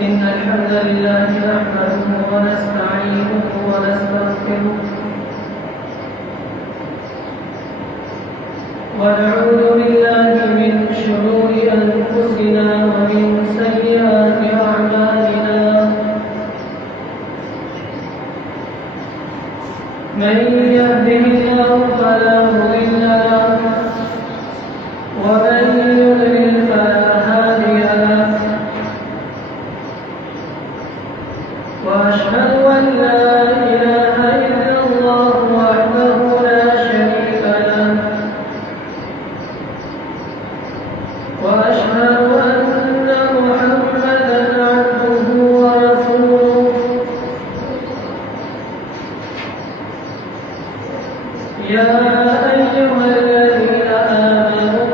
إن الحمد لله نحمده ونستعينه ونستغفره ونعوذ بالله من شرور أنفسنا ومن سيئات أعمالنا من يهده الله فلا مضل له ومن يضلل فلا هادي له وأشهد أن لا إله إلا الله وحده لا شريك له وأشهد أن محمدا عبده يا أيها الذين آمنوا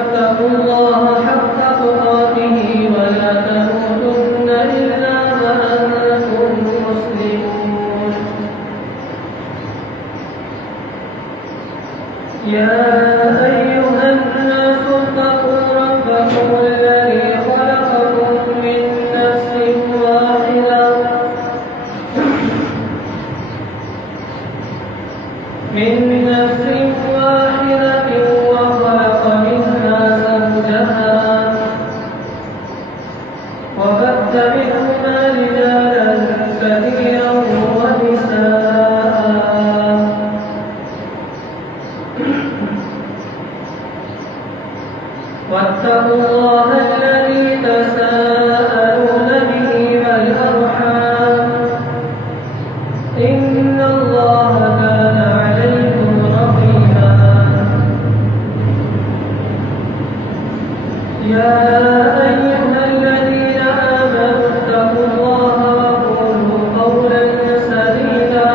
اتقوا الله حق تقاته ولا تموتن إلا وأنتم مسلمون. يا أيها الناس اتقوا ربكم الذي خلقكم من نفس واحدة وخلق منها زوجها وبث منهما رجالا كثيرا ونساء واتقوا الله الذي تساءلون به والأرحام إن الله كان عليكم رقيبا. يا أيها الذين آمنوا اتقوا الله وقولوا قولا سديدا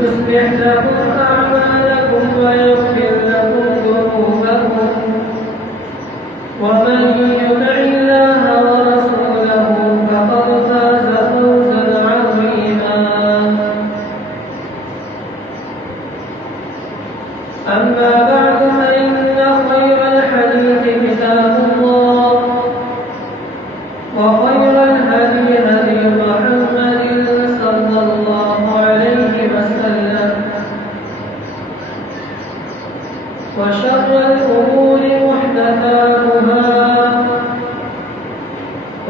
يصلح لكم أعمالكم ويغفر لكم ذنوبكم ومن يطع الله ورسوله فقد فاز فوزا عظيما. أما بعد فإن خير الحديث كتاب الله وخير الهدي هدي محمد صلى الله عليه وسلم وشر الأمور محدثاتها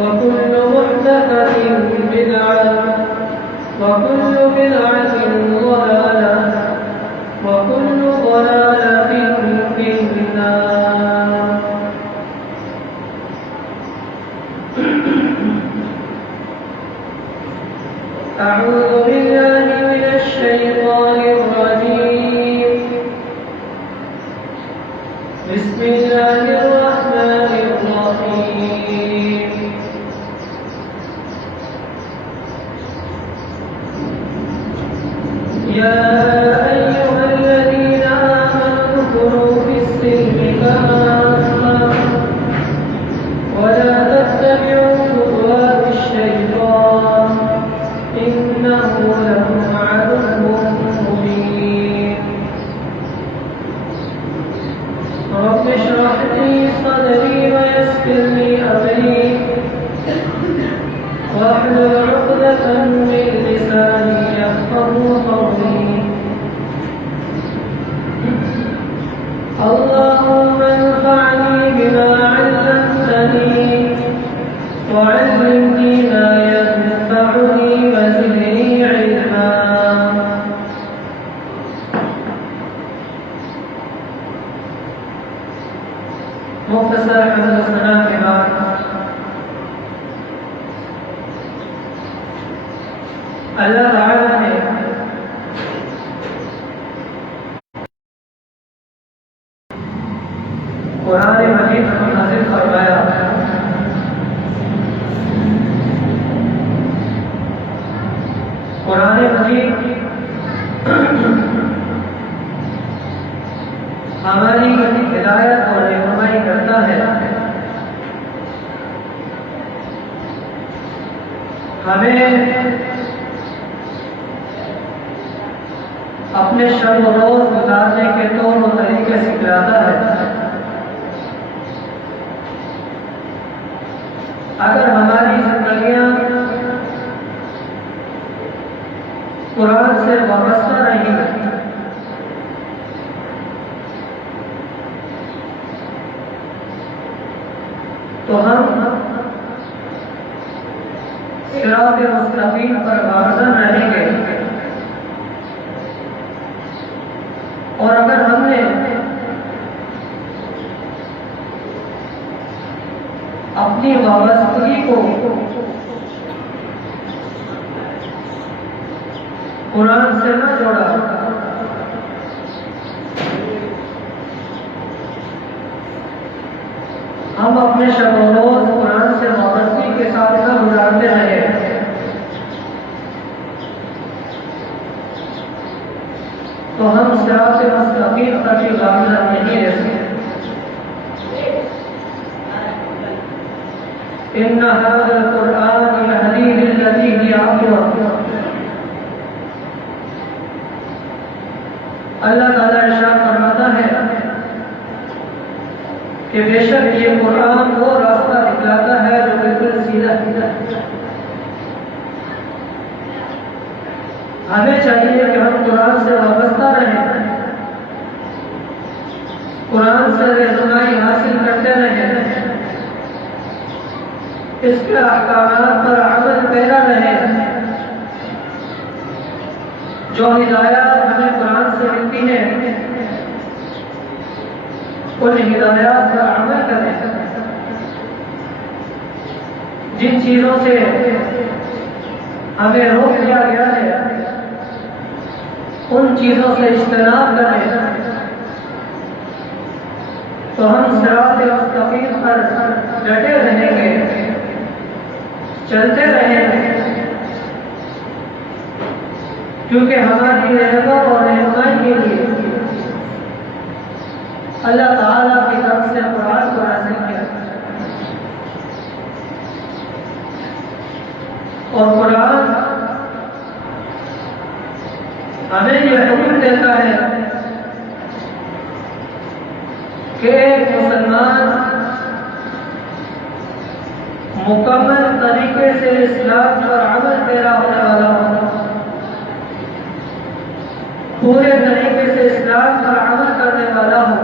وكل محدثة بدعة وكل بدعة ضلالة وكل ضلالة في النار. أعوذ بالله من الشيطان الرجيم. بسم الله الرحمن الرحيم. يا أيها الذين آمنوا ادخلوا في السلم كافة ولا تتبعوا خطوات الشيطان إنه لكم عدو مبين. رب اشرح لي صدري ويسر لي أمري واحلل عقدة من لساني يفقهوا قولي. اللهم انفعني بما علمتني وعلمني ما ينفعني وزدني علما. مختصر حمد ثنا کے بعد اللہ تعالیٰ نے قرآن مجید کو نازل فرمایا. قرآن مجید ہماری ہدایت اور رہنمائی کرتا ہے. ہمیں اپنے شب و روز گزارنے کے طور و طریقے سکھلاتا ہے. اگر ہماری زندگیاں قرآن سے وابستہ نہیں تو ہم صراط مستقیم پر گامزن رہیں گے. اور اگر ہم نے اپنی وابستگی کو قرآن سے نہ جوڑا ہم اپنے شب و روز کے ساتھ نہ گزارتے رہے تو ہم صراط مستقیم پر بھی گامزن نہیں رہ سکتے۔ ان هذا القرآن يهدي للتي هي اقوم۔ اللہ تعالیٰ ارشاد فرماتا ہے کہ بے شک یہ قرآن وہ راستہ دکھلاتا ہے جو بالکل سیدھا ہے۔ ہمیں چاہیے کہ ہم قرآن سے وابستہ رہیں، قرآن سے رہنمائی حاصل کرتے رہیں، اس کے احکامات پر عمل پیرا رہیں۔ جو ہدایات ہمیں قرآن سے ملتی ہیں ان ہدایات پر عمل کریں، جن چیزوں سے ہمیں روک دیا گیا ہے ان چیزوں سے اجتناب کریں، تو ہم صراط مستقیم پر ڈٹے رہیں گے، چلتے رہیں گے، کیونکہ ہماری رہبت اور رہنمائی کے لیے اللہ تعالیٰ کی طرف سے قرآن کو نازل کیا، اور قرآن ہمیں یہ حکم دیتا ہے کہ ایک مسلمان مکمل طریقے سے اسلام پر عمل پیرا ہونے والا ہو، پورے طریقے سے اسلام پر عمل کرنے والا ہو،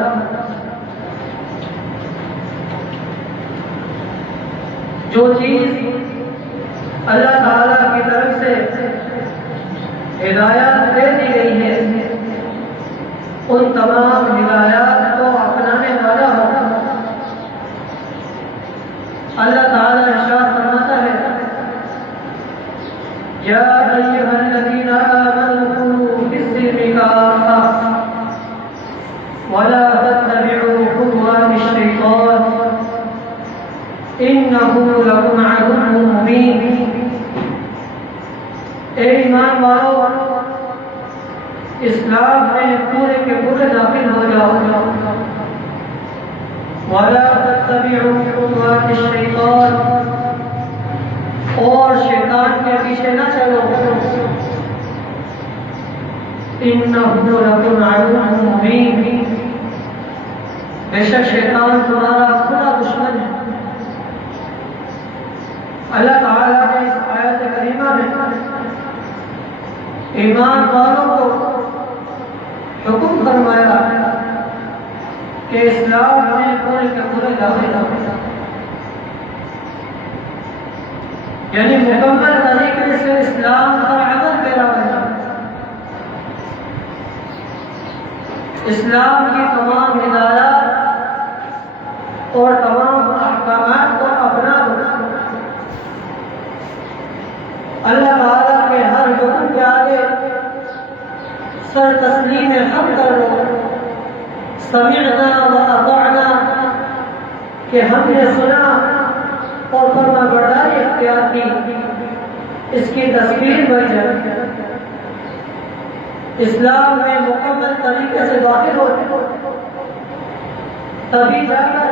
جو چیز اللہ تعالیٰ کی طرف سے ہدایات دے دی گئی ہے ان تمام ہدایات کو اپنانے والا ہو۔ اللہ تعالیٰ ارشاد فرماتا ہے یا ایھا الذین آمنوا کونوا فی السلم کافۃ ولا تتبعوا خطوات الشیطان انہ لکم عدو مبین۔ اے ایمان والو، اسلام میں پورے کے پورے داخل ہو جاؤ، وَلَا تَتَّبِعُوا خُطُوَاتِ الشَّيْطَانِ، اور شیطان کے پیچھے نہ چلو، إِنَّهُ لَكُمْ عَدُوٌّ مُّبِينٌ، بے شک شیطان تمہارا کھلا دشمن ہے۔ اللہ تعالیٰ نے اس آیت کریمہ میں ایمان والوں کو حکم فرمایا کہ اسلام میں پورے کے پورے داخل ہو، یعنی مکمل طریقے سے اسلام پر عمل پیرا ہو، اسلام کی تمام ہدایات اور تمام احکامات کو اپنا دو، اللہ تعالیٰ کے ہر حکم کے آگے سر تسلیم حق کر لو، سمعنا واطعنا، کہ ہم نے سنا اور فرما برداری اختیار کی، اس کی تصویر بن جائے۔ اسلام میں مکمل طریقے سے داخل ہو تبھی جا کر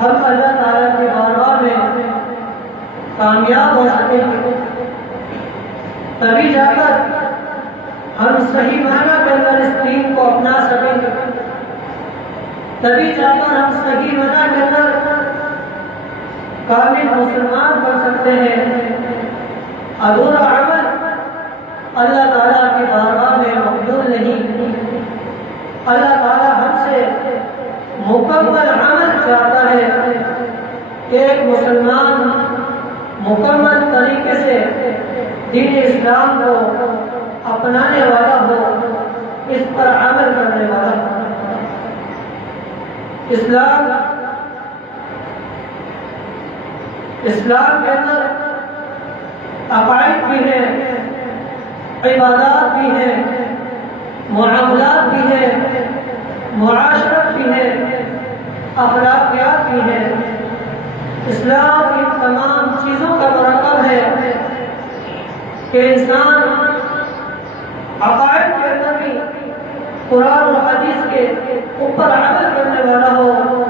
ہم اللہ تعالیٰ کی بارگاہ میں کامیاب ہو سکیں گے، تبھی جا کر ہم صحیح معنی کے اندر اس دین کو اپنا سکیں گے، تبھی جا کر ہم صحیح معنی کے اندر کامل مسلمان بن سکتے ہیں۔ ادھورا عمل اللہ تعالیٰ کی بارگاہ میں مقبول نہیں، اللہ تعالیٰ ہم سے مکمل عمل چاہتا ہے کہ ایک مسلمان مکمل طریقے سے دین اسلام کو اپنانے والا ہو، اس پر عمل کرنے والا ہو۔ اسلام کے اندر عقائد بھی ہیں، عبادات بھی ہیں، معاملات بھی ہیں، معاشرت بھی ہے، اخلاقیات بھی ہیں۔ اسلام ان تمام چیزوں کا مرکب ہے کہ انسان عقائد کے اندر بھی قرآن و حدیث کے اوپر عمل کرنے والا ہو،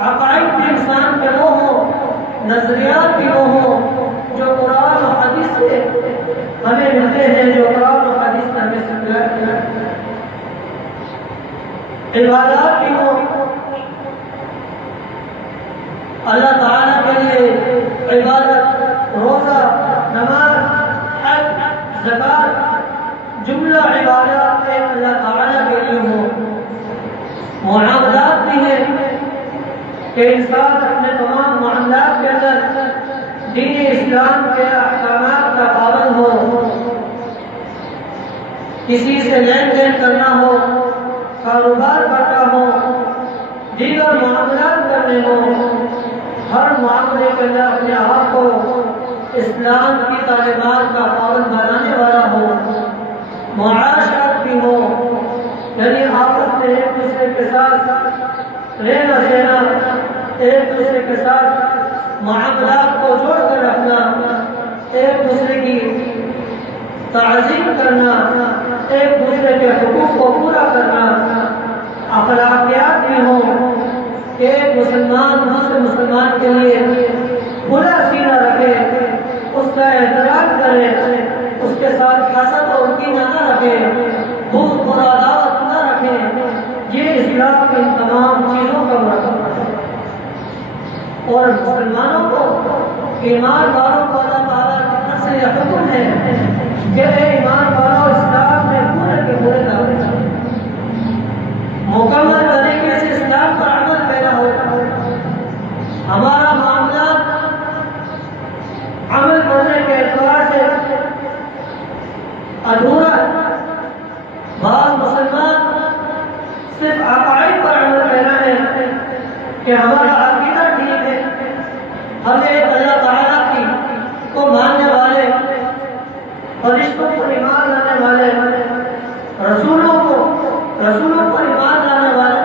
عقائد بھی انسان کے وہ ہوں، نظریات بھی وہ ہوں جو قرآن و حدیث سے ہمیں ملتے ہیں، جو قرآن و حدیث سے ہمیں سکھلاتے ہیں، عبادات بھی ہوں، اللہ تعالیٰ کے لیے عبادت، روزہ، نماز، حج، زکات، جملہ عبادات ایک اللہ تعالیٰ کے لیے ہو۔ معاملات بھی ہیں کہ انسان اپنے تمام معاملات کے اندر دین اسلام کے احکامات کا پابند ہو، کسی سے لین دین کرنا ہو، کاروبار کرنا ہو، دیگر معاملات کرنے ہو، ہر معاملے کے اندر اپنے آپ کو اسلام کی تعلیمات کا پابند بنانے والا ہو۔ معاشرت بھی ہو، یعنی آپس میں ایک دوسرے کے ساتھ رہنا سہنا، ایک دوسرے کے ساتھ معاملات کو جوڑ کر رکھنا، ایک دوسرے کی تعظیم کرنا، ایک دوسرے کے حقوق کو پورا کرنا، اخلاقیات بھی ہوں کہ ایک مسلمان دوسرے مسلمان کے لیے کھلا سینہ رکھے، اس کا احترام کرے، اس کے ساتھ حسد اور کینہ نہ رکھے، بغض اور عداوت نہ رکھے۔ یہ اسلام کی ان تمام چیزوں کا مرکب ہے۔ اور مسلمانوں کو، ایمان والوں کو اللہ تعالیٰ کی طرف سے یہ حکم ہے کہ اے ایمان والوں، اسلام میں پورے کے پورے دعوے کرو، مکمل طریقے سے اسلام پر عمل پیدا ہوتا ہے۔ ہمارا معاملہ عمل کرنے کے اعتبار سے ادھورا ہے۔ بعض مسلمان صرف عقائد پر عمل پیدا ہے کہ ہمارا عقیدہ ٹھیک ہے، ہم ایک اللہ تعالیٰ کی کو ماننے والے، فرشتوں پر ایمان لانے والے، رسولوں پر ایمان لانے والے،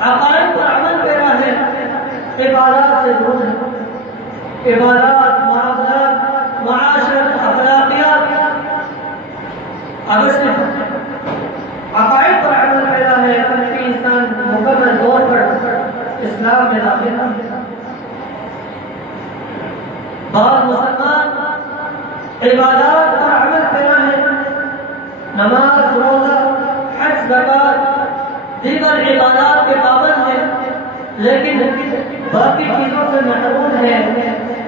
عقائد پر عمل پیرا ہے، عبادات سے دور ہے۔ عبادات، معاملات، معاشرت، اخلاقیات، اگر صرف عقائد پر عمل پیدا ہے تو بھی انسان مکمل طور پر اسلام میں داخل ہے۔ بعض مسلمان عبادات پر عمل پیرا ہے، نماز، روزہ، حج، زکات، دیگر عبادات کے پابند ہیں، لیکن باقی چیزوں سے محروم ہے،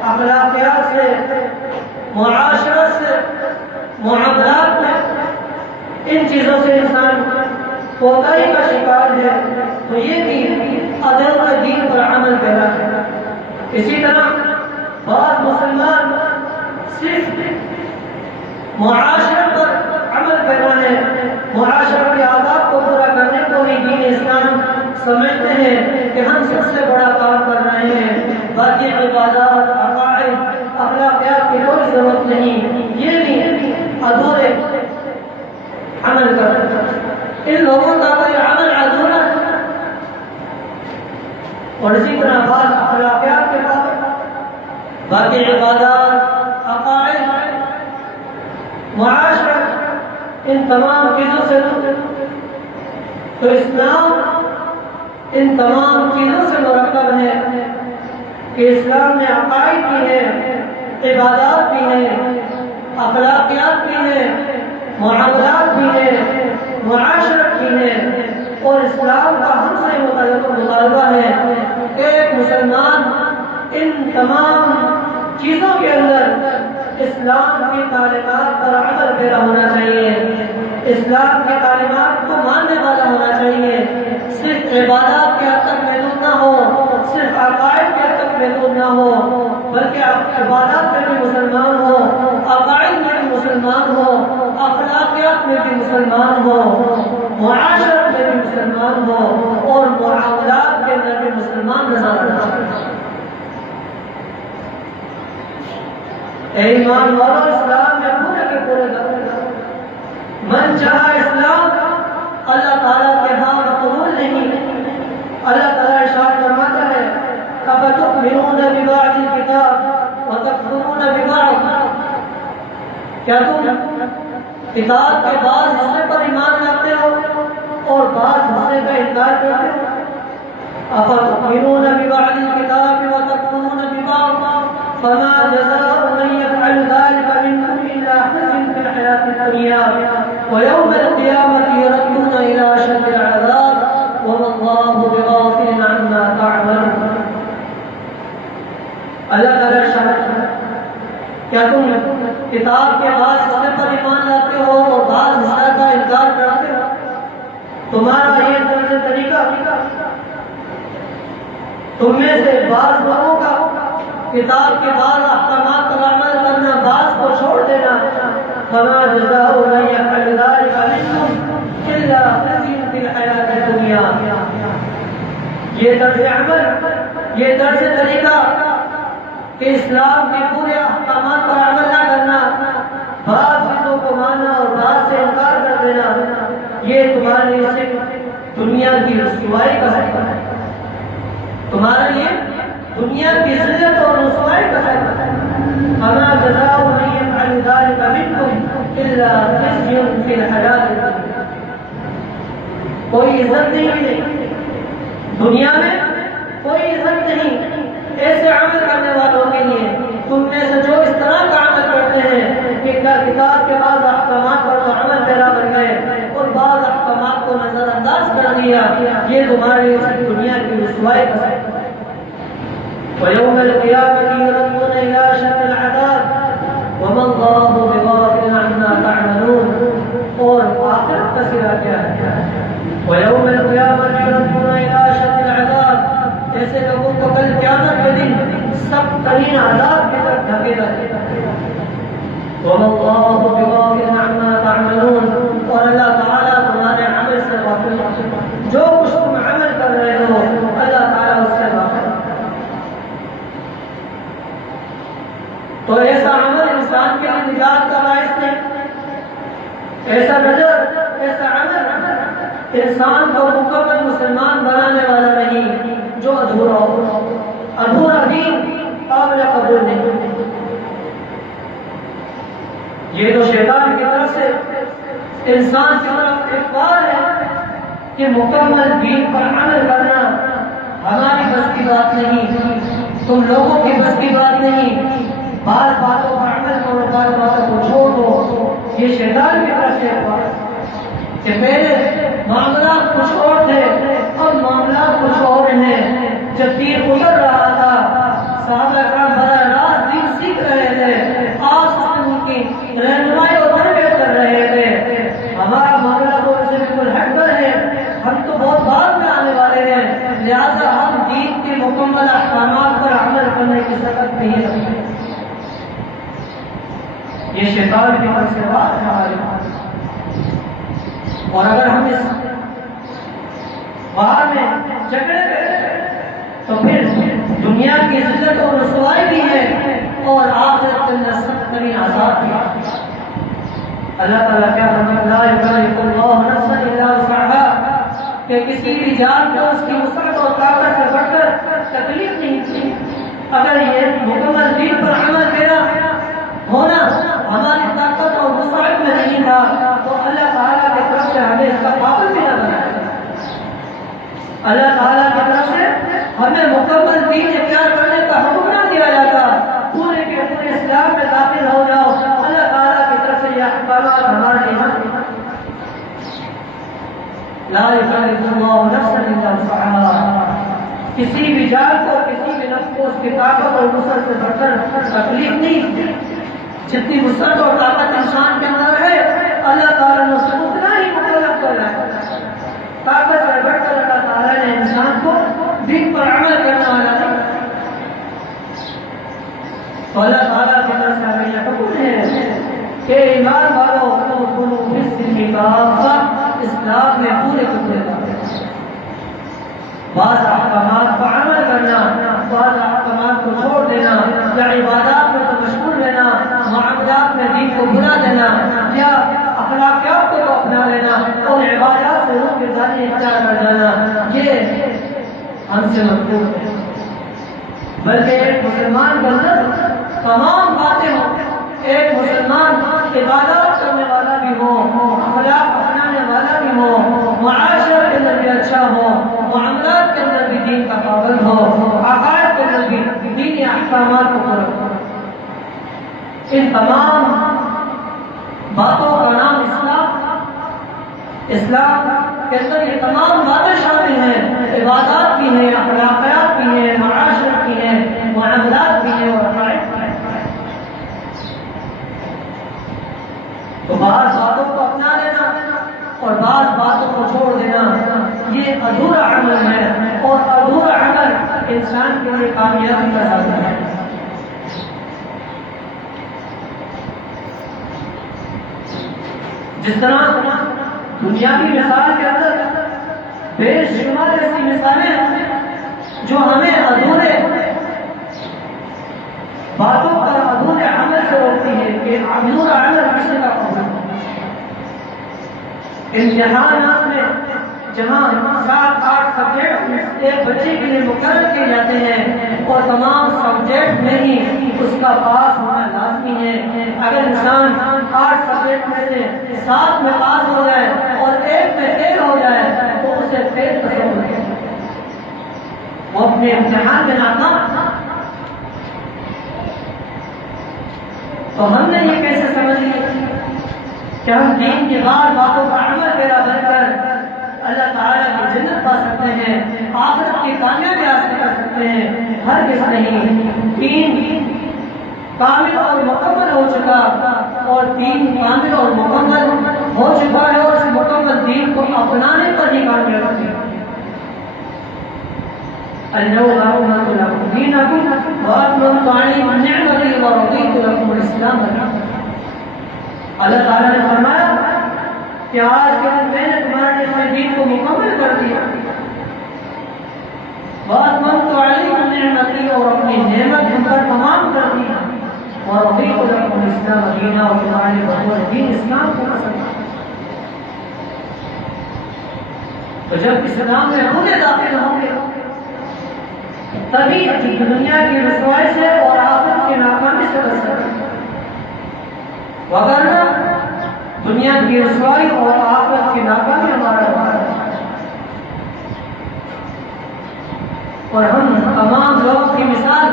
اخلاقیات سے، معاشرت سے، معاملات میں ان چیزوں سے انسان کوتاہی کا شکار ہے، تو یہ بھی عدل کا دین پر عمل پیرا ہے۔ اسی طرح بعض مسلمان صرف معاشرت پر عمل پیرا ہے، معاشرت کے آداب کو پورا کرنے کو ہی دین اسلام سمجھتے ہیں کہ ہم سب سے بڑا کام کر رہے ہیں، باقی عبادات، عقائد، اخلاقیات کی کوئی ضرورت نہیں، یہ بھی ادھورے عمل کرتے ہیں۔ ان لوگوں کا کوئی عمل ادھورا ہے۔ اور اسی طرح بعض اخلاقیات کے بعد باقی عبادات، عقائد، معاشرت، ان تمام چیزوں سے تو اسلام ان تمام چیزوں سے مرکب ہے کہ اسلام میں عقائد بھی ہے، عبادات بھی ہیں، اخلاقیات بھی ہیں، معاملات بھی ہیں، معاشرت بھی ہے، اور اسلام کا ہم سے مطالبہ ہے کہ ایک مسلمان ان تمام چیزوں کے اندر اسلام کی تعلیمات پر عمل پیرا ہونا چاہیے، اسلام کی تعلیمات کو ماننے والا ہونا چاہیے، صرف عبادات کے حد تک محدود نہ ہو، صرف عقائد کے حد تک محدود نہ ہو، بلکہ عبادات میں بھی مسلمان ہو، عقائد میں بھی مسلمان ہو، اخلاقیات میں بھی مسلمان ہو، معاشرت میں بھی مسلمان ہو، اور معاملات کے اندر بھی مسلمان نظر آنا۔ اے ایمان والو، اسلام میں پورے کے پورے من چاہا اسلام اللہ تعالیٰ کے ہاں قبول نہیں۔ اللہ تعالیٰ ارشاد فرماتا ہے، أَفَتُؤْمِنُونَ بِبَعْضِ الْكِتَابِ کیا تم کتاب کے بعض حصے پر ایمان لاتے ہو اور بعض حصے کا انکار کرتے ہو؟ أفتؤمنون ببعض الكتاب وتكفرون ببعض فما جزاء من يفعل ذلك منكم إلا خزي في الحياة الدنيا ويوم القيامة يردون إلى أشد العذاب وما الله بغافل عما تعملون. اللہ تعالیٰ ارشاد کیا تم کتاب کے بعض حصے پر ایمان لاتے ہو اور بعض حصے کا انکار کرتے ہو؟ تمہارا یہ طرز طریقہ تم میں سے بعض لوگوں کا کتاب کے بعض احکامات پر عمل کرنا، بعض کو چھوڑ دینا. فما جزاء من يفعل ذلك منكم الا خزي في الحياة الدنيا. یہ طرز عمل، یہ طرز طریقہ کہ اسلام کے پورے احکامات پر عمل نہ کرنا، بعض چیزوں کو ماننا اور بعض سے انکار کر دینا، یہ تمہارے لیے صرف دنیا کی رسوائی کا سبب ہے. تمہارے لیے دنیا کی ذلت اور رسوائی کا سبب ہے. فما جزاء من يفعل ذلك منكم الا خزي في الحياة الدنيا. کوئی عزت نہیں ملے دنیا میں، کوئی عزت نہیں ایسے عمل کرنے والوں کے لیے. تم میں سے جو اس طرح کا عمل کرتے ہیں کہ کتاب کے بعض احکامات پر تو عمل پیرا کر گئے اور بعض احکامات کو نظر انداز کر دیا، یہ تمہارے دنیا کی رسوائی کا سبب ہے. وَيَوْمَ الْقِيَامَةِ يُرَدُّونَ إِلَى أَشَدِّ الْعَذَابِ وَمَا اللَّهُ بِغَافِلٍ عَمَّا تَعْمَلُونَ. اور آخرت کا سرا کیا ہے؟ وَيَوْمَ الْقِيَامَةِ يُرَدُّونَ إِلَى أَشَدِّ الْعَذَابِ. ایسے لوگوں کو کل قیامت کے دن سخت ترین عذاب کی طرف دھکیلا جائے گا. وَمَا اللَّهُ بِغَافِلٍ عَمَّا تَعْمَلُونَ. اور اللہ تعالیٰ تمہارے عمل سے غافل نہیں، جو کچھ تم عمل کر رہے ہو اللہ تعالیٰ اس سے غافل. تو ایسا عمل انسان کے لیے نجات کا باعث نہیں. ایسا نظر، ایسا عمل انسان کو مکمل مسلمان بنانے والا نہیں، جو ادھورا ہو. ادھورا دین قابل قبول نہیں. یہ تو شیطان کی طرف سے انسان کی طرف اقبال ہے کہ مکمل دین پر عمل کرنا ہماری بس کی بات نہیں، تم لوگوں کی بس کی بات نہیں. بعض باتوں پر عمل کرو، بعض باتوں کو چھوڑ دو. یہ شیطان کی طرف سے اقبال ہے کہ پہلے معاملات کچھ اور تھے، اب معاملات کچھ اور ہیں. جب تیر اتر رہا تھا صحابہ کرام براہ راست دین سیکھ رہے تھے، آج ہم ان کی رہنمائی اور تربیت کر رہے تھے. ہمارا معاملہ تو ان سے بالکل ہٹ کر ہے، ہم تو بہت بعد میں آنے والے ہیں، لہذا ہم دین کے مکمل احکامات پر عمل کرنے کی سخت نہیں رکھتے. یہ شیطان کی طرف سے بات ہے ہمارے پاس. اور اگر ہم اس باہر میں جھگڑے تو پھر دنیا کی ذلت اور رسوائی بھی ہے اور آخرت کے اندر سخت ترین عذاب بھی ہے. اللہ تعالیٰ کیا فرماتا ہے؟ لا یکلف اللہ نفسا الا وسعها. کہ کسی بھی جان کو اس کی وسعت اور طاقت سے بڑھ کر تکلیف نہیں تھی. اگر یہ مکمل دین پر عمل میرا ہونا ہماری طاقت اور وسعت میں نہیں تھا تو اللہ تعالیٰ کی طرف سے ہمیں اس کا پابند بھی نہ بنایا. اللہ تعالیٰ کی طرف سے ہمیں مکمل دین اختیار کرنے کا حکم نہ دیا جاتا. پورے کے پورے اسلام میں داخل ہو جاؤ. اللہ تعالیٰ کی طرف سے یہ احکامات ہمارے لیے لا یکلف اللہ نفسا الا وسعها. کسی بھی جان کو، کسی بھی نفس کو اس کی طاقت اور وسعت سے بڑھ کر تکلیف نہیں. جتنی وسعت اور طاقت انسان کے اندر ہے اللہ تعالیٰ نے اسے اتنا ہی مکلف کیا ہے. طاقت سے بڑھ کر اللہ تعالیٰ نے انسان کو دین پر عمل کرنا والا نہیں. تو اللہ تعالیٰ کی طرف سے ہمیں یہ حکم ہے کہ ایمان والوں اسلام میں پورے پورے بعض احکامات پر عمل کرنا، بعض احکامات کو چھوڑ دینا، یا عبادات میں تو مشغول رہنا، معاملات میں دین کو بھلا دینا، یا اخلاقیات کو اپنا لینا اور عبادات سے روح کے ذاتی اختیار کر جانا، یہ ہم سے مطلوب ہے. بلکہ ایک مسلمان کے اندر تمام باتیں ہوں. ایک مسلمان عبادات کرنے والا بھی ہو، اخلاق اپنانے والا بھی ہو، معاشرے کے اندر بھی اچھا ہو، معاملات کے اندر بھی دین کا پابند ہو، عقائد کے اندر بھی دینی احکامات کو پورا کرے۔ ان تمام باتوں کا نام اسلام کے اندر یہ تمام باتیں شامل ہیں، عبادات بھی ہیں، اخلاقیات بھی ہیں، معاشرت بھی ہیں، معاملات بھی ہیں اور عقائد بھی ہیں۔ تو بعض باتوں کو اپنا لینا اور بعض باتوں کو چھوڑ دینا یہ ادھورا عمل ہے، اور ادھورا عمل انسان کے لیے کامیابی کا ذریعہ ہے۔ جس طرح دنیاوی مثال کے اندر بے شمار ایسی مثالیں جو ہمیں ادھورے باتوں پر ادھورے عمل سے روکتی ہے کہ ادھورا عمل کسی کا قبول امتحانات میں جہاں 7-8 سبجیکٹ ایک بچے کے لیے مقرر کیے جاتے ہیں اور تمام سبجیکٹ میں ہی اس کا پاس ہونا لازمی ہے۔ اگر انسان 8 سبجیکٹ میں سے 7 میں پاس ہو جائے اور 1 میں فیل ہو جائے تو اسے فیل تصور ہے، وہ اپنے امتحان میں ناکام۔ تو ہم نے یہ کیسے سمجھ لیا کہ ہم دین کی باتوں کا عمل پیرا بن کر اللہ تعالیٰ کی جنت پا سکتے ہیں، آخرت کی کامیابی حاصل کر سکتے ہیں؟ ہرگز نہیں۔ دین کامل اور مکمل ہو چکا، اور دین کامل اور مکمل ہو چکا ہے، اور اس مکمل دین کو اپنانے پر ہی کامیاب ہے۔ اليوم أكملت لكم دينكم وأتممت عليكم نعمتي ورضيت لكم الإسلام دينا۔ اللہ تعالیٰ نے فرمایا کہ آج کے دن میں نے تمہارے لیے اپنے دین کو مکمل کر دیا، وأتممت عليكم نعمتي، اور اپنی نعمت ہم پر تمام کر دی، ورضيت لكم الإسلام دينا، اور تمہارے لیے بطور دین اسلام کو پسند ہے۔ تو جب اسلام میں خود داخل ہوں گے تبھی دنیا کی رسوائی سے اور آخرت کی ناکامی سے بچ سکتے ہیں، وگرنہ دنیا کی رسوائی اور آخرت کی ناکامی ہمارا بھار ہے۔ اور ہم تمام لوگوں کی مثال،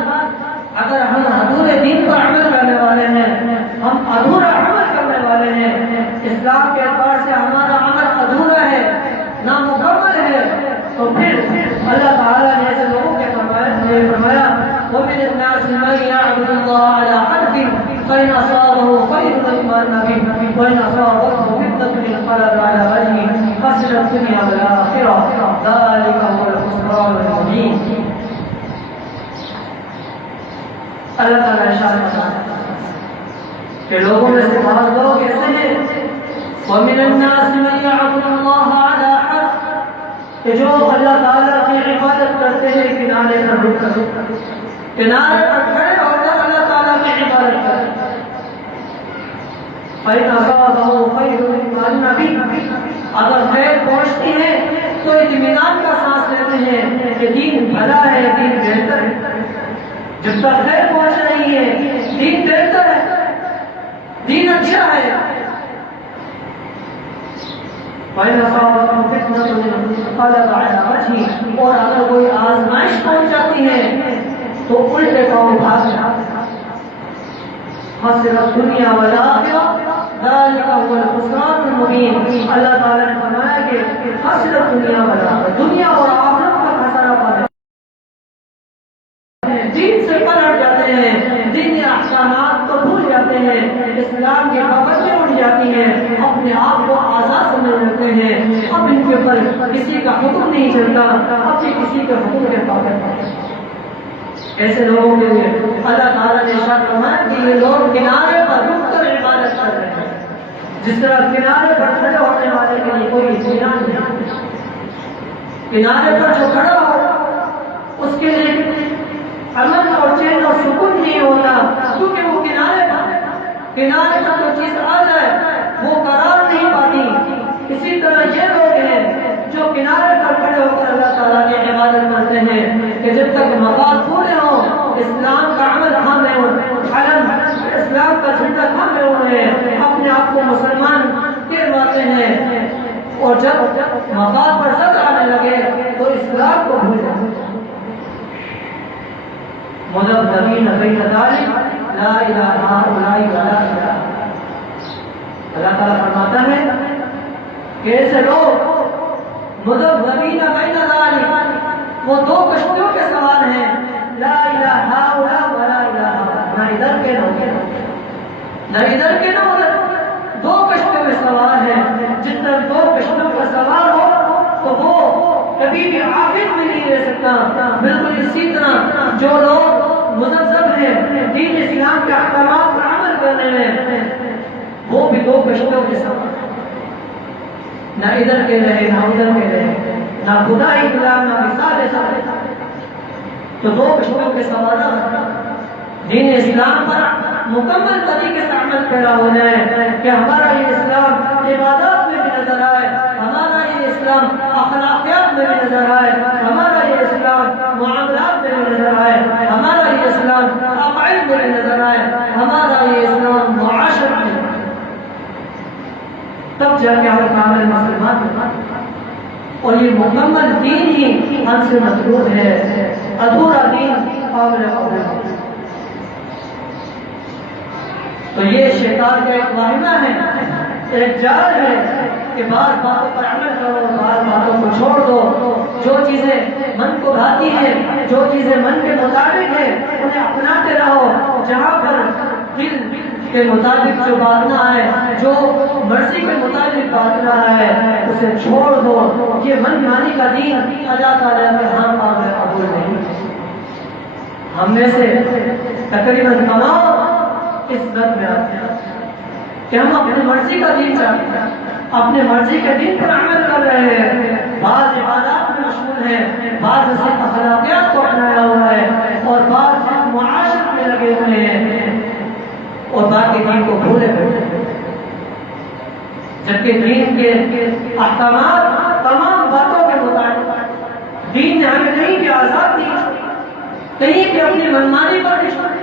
اگر ہم ادھورے دین پر عمل کرنے والے ہیں، ہم ادھورا عمل کرنے والے ہیں، اسلام کے اعتبار سے ہمارا عمل ادھورا ہے، نامکمل ہے، تو پھر اللہ تعالیٰ نے ایسے لوگوں کے فرمایا وَمِنَ النَّاسِ مَن يَعْبُدُ اللَّهَ عَلَىٰ حَرْفٍ فَإِنْ أَصَابَهُ خَيْرٌ اطْمَأَنَّ بِهِ وَإِنْ أَصَابَتْهُ فِتْنَةٌ انقلب على وجهه خسر الدنيا والآخرة ذلك هو الخسران المبين۔ اللہ تعالیٰ ارشاد فرماتا ہے کہ لوگوں میں سے بعض لوگ ایسے ہیں وَمِنَ النَّاسِ مَن يَعْبُدُ اللَّهَ عَلَىٰ حَرْفٍ، کہ جو اللہ تعالیٰ کی عبادت کرتے ہیں کنارے پر رک کر، کنارے پر کھڑے ہو کر اللہ تعالیٰ کی عبادت کرتے ہیں۔ فَإِنْ أَصَابَهُ خَيْرٌ اطْمَأَنَّ بِهِ، اگر خیر پہنچتی ہے تو اطمینان کا سانس لیتے ہیں کہ دین بھلا ہے، دین بہتر ہے۔ جب تک خیر پہنچ رہی ہے دین بہتر ہے، دین اچھا ہے۔ فَإِنْ أَصَابَتْهُ فِتْنَةٌ انقلب على وجهه، اور اگر کوئی آزمائش پہنچ جاتی ہے تو الٹے پاؤں بھاگ جاتے ہیں۔ خسر الدنيا والآخرة ذلك هو الخسران المبين۔ اللہ تعالیٰ نے فرمایا کہ خسر الدنيا والآخرة، دنیا اور آخرت کا خسارہ پانا، دین سے پلٹ جاتے ہیں، دینی احکامات کو بھول جاتے ہیں، اسلام کی پابندی اٹھ جاتی ہے، اپنے آپ کو آزاد سمجھ لیتے ہیں، اب ان کے اوپر کسی کا حکم نہیں چلتا، اب یہ کسی کے حکم کے پابند ہیں۔ ایسے لوگوں کے لیے اللہ تعالیٰ نے ارشاد فرمایا کہ یہ لوگ کنارے پر رک کر عبادت کر رہے ہیں، جس طرح کنارے پر کھڑے ہونے والے کے لیے کوئی اطمینان نہیں، کنارے پر جو کھڑا ہو اس کے لیے امن اور چین اور سکون نہیں ہوتا، کیونکہ وہ کنارے پر جو چیز آ جائے وہ قرار نہیں پاتی۔ اسی طرح یہ لوگ ہیں جو کنارے پر کھڑے ہو کر اللہ تعالیٰ کی عبادت کرتے ہیں کہ جب تک مفاد پورے ہوں، اسلام کا عمل تھامے ہوں، علم اسلام کا جھنڈا تھامے ہوئے ہیں، اپنے جب مفاد پر زد آنے لگے تو اسلام کو بھول جائے. مذبذبین بین ذلک لا الہ ہؤلاء ولا الہ. اللہ تعالیٰ فرماتا ہے کہ ایسے لوگ مذبذبین بین ذلک، وہ دو کشتیوں کے سوار ہیں، لا الہ ہؤلاء ولا الہ ہؤلاء، نہ ادھر کے نہ ادھر، نہ ادھر کے نہ ادھر، دو کشتیوں میں سوار ہیں. جس طرح دو کشتیوں پر سوار ہو تو وہ کبھی بھی عاقل میں نہیں رہ سکتا. بالکل اسی طرح جو لوگ مذبذب ہیں دین اسلام کے احکامات پر عمل کرنے میں، وہ بھی دو کشتیوں کے سوار ہیں، نہ ادھر کے رہے نہ ادھر کے رہے، نہ خدا ہی خدا نہ مثال سارے. تو دو کشتیوں کے سوار دین اسلام پر مکمل طریقے سے عمل پیرا ہو جائے کہ ہمارا یہ اسلام عبادات میں بھی نظر آئے، ہمارا یہ اسلام اخلاقیات میں بھی نظر آئے، ہمارا یہ اسلام معاملات میں بھی نظر آئے، ہمارا یہ اسلام عقائد میں بھی نظر آئے، ہمارا یہ اسلام معاشرت میں، تب جا کے ہم کامل مسلمان بنیں. اور یہ مکمل دین ہی ہم سے مطلوب ہے، ادھورا دین قابل قبول ہے. تو یہ شیطان کا ایک واہمہ ہے، ایک جال ہے کہ بعض باتوں پر عمل کرو، بعض باتوں کو چھوڑ دو. جو چیزیں من کو بھاتی ہیں، جو چیزیں من کے مطابق ہیں، انہیں اپناتے رہو. جہاں پر دل کے مطابق جو بات نہ آئے، جو مرضی کے مطابق بات نہ آئے، اسے چھوڑ دو. یہ من مانی کا دین اللہ تعالیٰ کے ہاں قابل قبول نہیں. ہم میں سے تقریباً تمام اس ضد میں آتے ہیں کہ ہم اپنی مرضی کا دین چاہتے ہیں، اپنے مرضی کے دین پر عمل کر رہے ہیں، بعض عبادات میں مشغول ہیں، بعض صرف اخلاقیات کو اپنایا ہوا ہے، اور بعض صرف معاشرت میں لگے ہوئے ہیں، اور باقی دین کو بھولے ہوئے ہیں. جبکہ دین کے احکامات تمام باتوں کے مطابق، دین نے ہمیں کہیں بھی آزاد نہیں، کہیں بھی اپنی منمانی پر نہیں چھوڑی.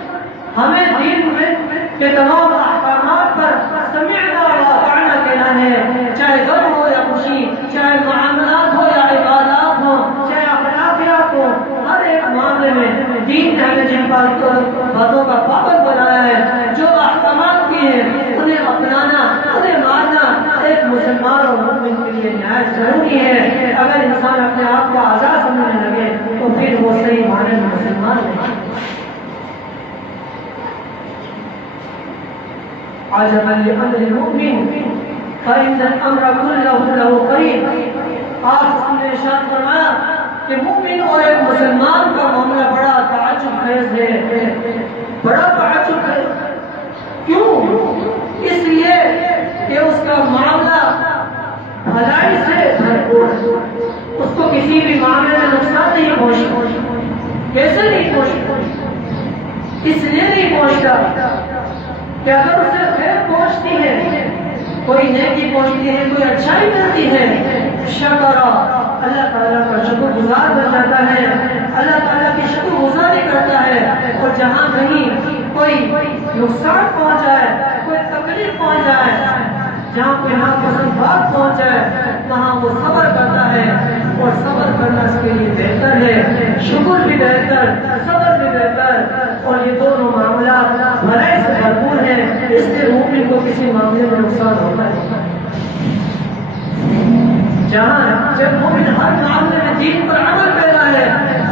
ہمیں دین میں کے تمام احکامات پر سمعنا واطعنا کہنا ہے، چاہے غم ہو یا خوشی، چاہے معاملات ہو یا عبادات ہو، چاہے اخلاقیات ہو، ہر ایک معاملے میں دین نے ہمیں جن باتوں کا پابند بنایا ہے، جو احکامات کی ہیں انہیں اپنانا، انہیں ماننا ایک مسلمان اور مومن کے لیے نہایت ضروری ہے. اگر انسان اپنے آپ کو آزاد سمجھنے لگے تو پھر وہ صحیح معنی میں مسلمان نہیں. عجبا لامر المؤمن فإن الامر كله له خير. آپ نے ارشاد فرمایا کہ مومن اور ایک مسلمان کا معاملہ بڑا تعجب خیز ہے، بڑا تعجب ہے. کیوں؟ اس لیے کہ اس کا معاملہ بھلائی سے بھرپور ہے، اس کو کسی بھی معاملے میں نقصان نہیں پہنچتا. کیسے نہیں پہنچتا؟ اس لیے نہیں پہنچتا کہ اگر اسے خیر پہنچتی ہے، کوئی نیکی پہنچتی ہے، کوئی اچھائی ملتی ہے، شکر اللہ تعالیٰ کا شکر گزار بن جاتا ہے، اللہ تعالیٰ کی شکر گزاری کرتا ہے. اور جہاں کہیں کوئی نقصان پہنچ جائے، کوئی تکلیف پہنچ جائے، جہاں کوئی ناپسند بات پہنچ جائے، وہاں وہ صبر کرتا ہے. اور صبر کرنا اس کے لیے بہتر ہے، شکر بھی بہتر، صبر بھی بہتر. اور یہ دونوں معاملات بھلائی سے بھرپور ہیں، اس لیے مومن کو کسی معاملے میں نقصان ہوتا ہے. جہاں جب مومن ہر معاملے میں دین پر عمل کر رہا ہے،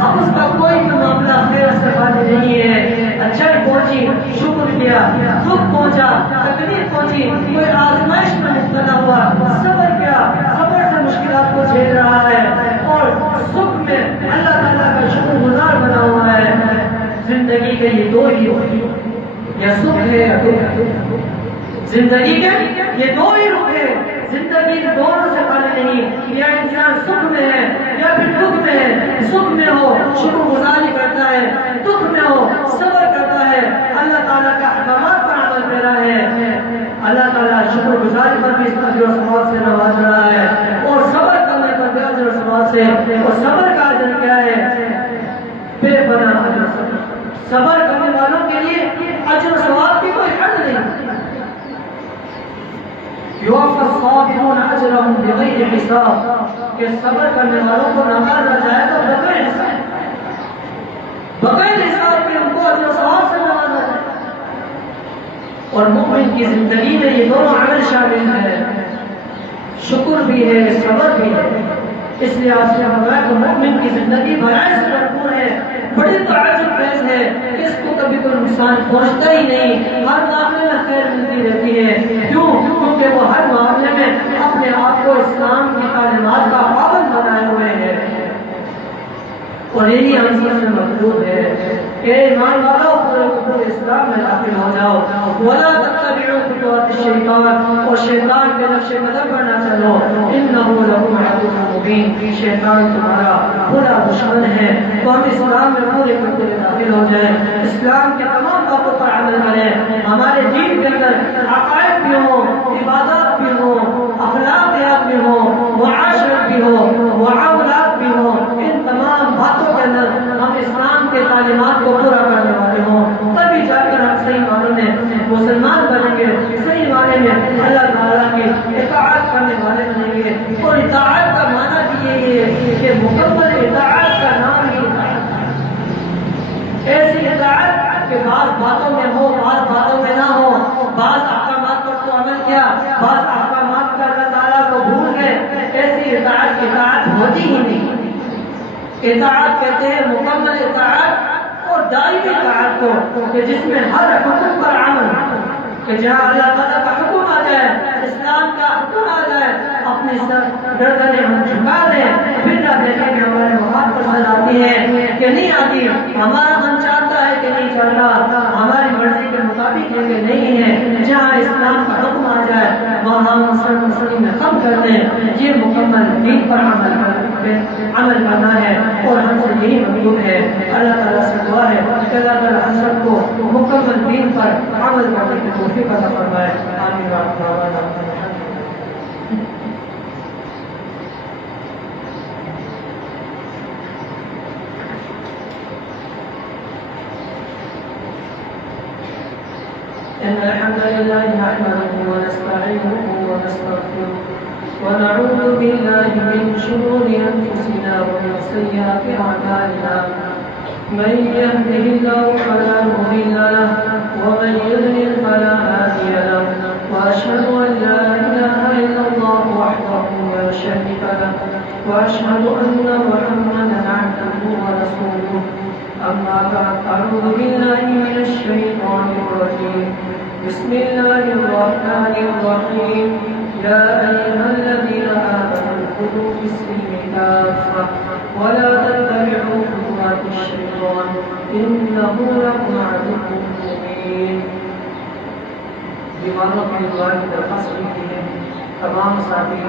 اب اس کا کوئی بھی معاملہ خیر سے خالی نہیں ہے. اچھائی پہنچی شکر کیا، دکھ پہنچا تکلیف پہنچی، کوئی آزمائش میں مبتلا ہوا صبر کیا، صبر سے مشکلات کو جھیل رہا ہے، اور سکھ میں اللہ تعالیٰ کا شکر گزار بنا ہوا ہے. زندگی کے یہ دو ہی یا سکھ ہے یا دکھ. زندگی کے یہ دو ہی رخ ہے، زندگی دونوں سے خالی نہیں. یا انسان سکھ میں ہے یا پھر دکھ میں ہے. سکھ میں ہو شکر گزاری کرتا ہے، دکھ میں ہو صبر کرتا ہے، اللہ تعالیٰ کا احکامات پر عمل کر رہا ہے. اللہ تعالیٰ شکر گزاری پر بھی اس اجر و ثواب سے نواز رہا ہے، اور صبر کرنے پر بھی اجر و ثواب سے. اور صبر کا اجر کیا ہے؟ بے پناہ اجر. صبر کرنے والوں کے لیے اجر و ثواب کی کوئی حد نہیں. یوفى الصابرون اجرهم لهم بغیر حساب کہ صبر کرنے والوں کو نوازا جائے گا بغیر حساب، بغیر حساب کے ان کو اجر و ثواب سے نوازا جائے گا۔ اور مومن کی زندگی میں یہ دونوں عمل شامل ہے، شکر بھی ہے، صبر بھی ہے۔ اس لیے آپ سے فرمایا کہ مومن کی زندگی بھلائی سے بھرپور ہے، بڑی تعجب خیز ہے، اس کو کبھی کوئی نقصان پہنچتا ہی نہیں، ہر معاملے میں خیر ملتی رہتی ہے۔ کیوں؟ کیونکہ وہ ہر معاملے میں اپنے آپ کو اسلام کی تعلیمات کا پابند بنائے ہوئے ہیں، اور یہی ہم سب سے مطلوب ہے کہ ایمان والو پورے اسلام میں داخل ہو جاؤ، ولا تتبعوا خطوات الشیطان، اور شیطان کے نقش قدم پر نہ چلو، انه لکم عدو مبین، شیطان تمہارا بڑا دشمن ہے۔ تو ہم اسلام میں پورے داخل ہو جائیں، اسلام کے تمام باتوں پر عمل کریں، ہمارے دین کے اندر عقائد بھی ہوں، عبادات بھی ہوں، اخلاقیات بھی ہوں، معاشرت بھی ہو، معاملات بھی ہوں، ان تمام باتوں کے اندر ہم اسلام کے تعلیمات کو پورا کرنے والے ہوں، تبھی جا کر ہم صحیح معنوں میں مسلمان بنیں گے، صحیح معنی میں اللہ تعالیٰ کی اطاعت کرنے والے بنیں گے۔ اور اطاعت کا معنی بھی یہی ہے کہ مکمل اطاعت کا نام ہی اطاعت ہے، ایسی اطاعت کہ بعض باتوں میں ہو، بعض باتوں میں نہ ہو، بعض احکامات پر تو عمل کیا، بعض احکامات پر اللہ تعالیٰ کو بھول گئے، ایسی اطاعت ہوتی ہی نہیں۔ اطاعت کہتے ہیں مکمل اطاعت اور دائمی اطاعت کو، کہ جس میں ہر حکم پر عمل، کہ جہاں اللہ تعالیٰ کا حکم آ جائے، اسلام کا حکم آ جائے، اپنی سر گردنیں ہم جھکا دیں، پھر نہ دیکھیں کہ ہمارے مفاد پسند آتی ہے کہ نہیں آتی، ہمارا من چاہتا ہے کہ نہیں چاہتا، ہماری مرضی کے مطابق ہے کہ نہیں ہے، جہاں اسلام کا حکم آ جائے وہاں ہم مسلم میں کم کر دیں۔ یہ مکمل دین پر عمل کرنا ہے، اور ہم سے یہی مطلوب ہے۔ اللہ تعالیٰ سے دعا ہے کہ اللہ تعالیٰ ہم سب کو مکمل دین پر عمل کرنے کی توفیق عطا فرمائے۔ آمین۔ إن الحمد لله نحمده ونستعينه ونستغفره ونعوذ بالله من شرور أنفسنا ومن سيئات أعمالنا، من يهده الله فلا مضل له ومن يضلل فلا هادي له، وأشهد أن لا إله إلا الله وحده لا شريك له، وأشهد أن محمدا عبده ورسوله۔ أما بعد، أعوذ بالله من الشيطان الرجيم، بسم الله الرحمن الرحيم، يا أيها الذين آمنوا ادخلوا في السلم كافة ولا تتبعوا خطوات الشيطان إنه لكم عدو مبين۔ بیماروں کی دعا کی درخواست کی ہے، تمام ساتھی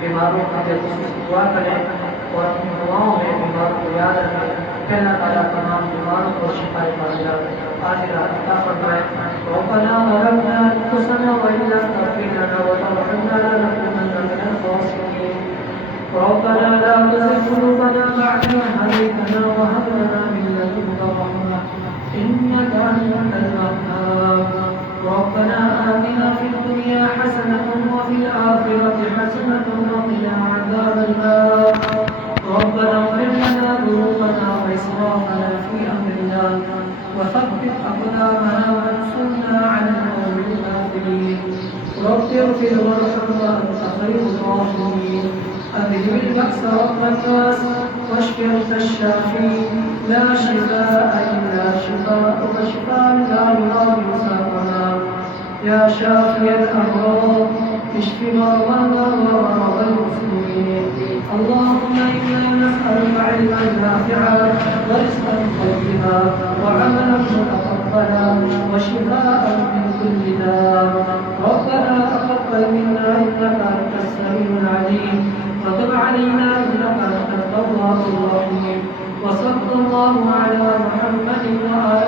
بیماروں کی جلدی سے دعا کریں اور اپنی دعاؤں میں بیماروں کو یاد رکھیں کہ اللہ تعالیٰ تمام بیماروں کو شفا کاملہ عاجلہ عطا فرمائے۔ ربنا ظلمنا أنفسنا وإن لم تغفر لنا وترحمنا لنكونن من الخاسرين۔ ربنا لا تزغ قلوبنا بعد إذ هديتنا وهب لنا من لدنك رحمة إنك أنت الوهاب۔ ربنا آتنا في الدنيا حسنة وفي الآخرة حسنة وقنا عذاب النار۔ ربنا اغفر لنا ذنوبنا وإسرافنا في أمرنا وثبت أقدامنا وانصرنا على القوم الكافرين۔ رب اغفر وارحم وأنت خير الراحمين۔ أذهب البأس رب الناس واشف أنت الشافي، لا شفاء إلا شفاءك شفاء لا يغادر سقما، يا شافي الأمراض اشف مرضانا ومرضى المسلمين۔ اللهم إنا نسألك علما نافعا ورزقا طيبا وعملا متقبلا وشفاء من كل داء۔ ربنا تقبل منا إنك أنت السميع العليم وتب علينا إنك أنت التواب الرحيم، وصلى الله على محمد وآله